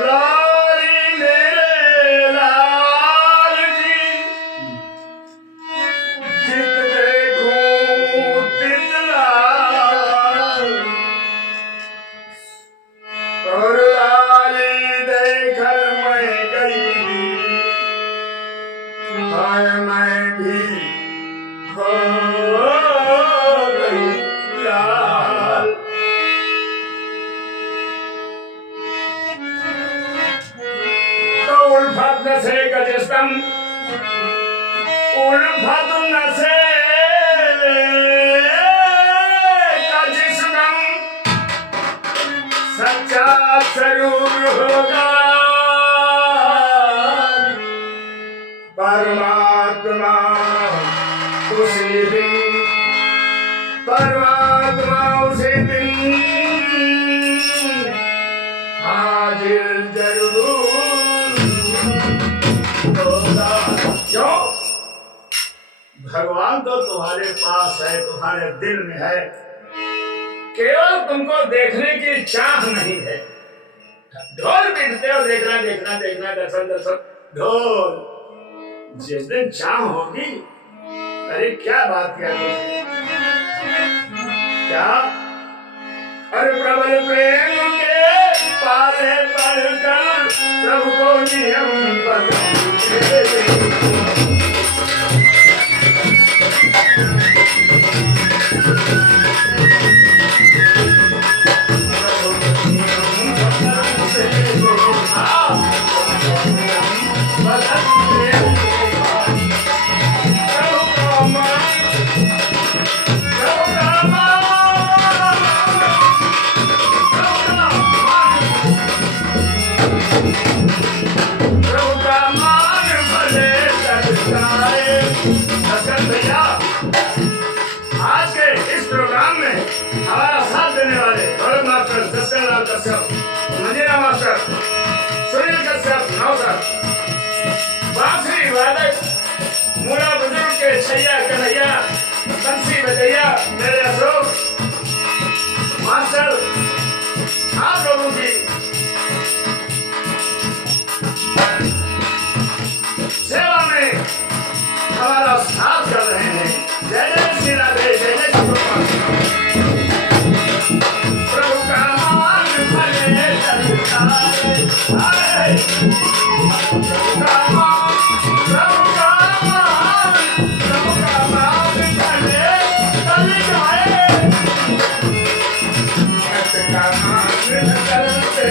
मुरारी मेरे लाल जी, जित देखूं तित लाल, और लाली देखकर मैं गई, हाय मैं भी हो गई लाल। तो उल्फत न से गजस्तम, उल्फत न से गजस्तम, सच्चा जरूर होगा परमात्मा उसी दिन, परमात्मा उसी दिन हाजिर जरूर होगा। क्यों? भगवान तो तुम्हारे पास है, तुम्हारे दिल में है, केवल तुमको देखने की चाह नहीं है। ढोल पीटते हो, देखना देखना देखना, दर्शन दर्शन, ढोल। जिस दिन चाह होगी, अरे क्या बात किया तुमने, क्या? अरे प्रबल प्रेम के पाले पड़कर प्रभु को नियम बदलते, आज के इस प्रोग्राम में हमारा साथ देने वाले बड़े मास्टर दशरथ कश्यप, मंजीरा मास्टर सुनील कश्यप नौसर, बांसुरी वादक मूला बुजुर्ग के छैया कन्हैया, बंसी बजैया मेरे अशोक मास्टर, आप लोगों की सेवा में हमारा साथ कर रहे हैं। जय जय श्री राधे, जय जय श्री गोपाल। प्रभु का मान भले चलता है, प्रभु का मान, प्रभु का मान, प्रभु का मान भले चल जाए, भक्त का मान चलते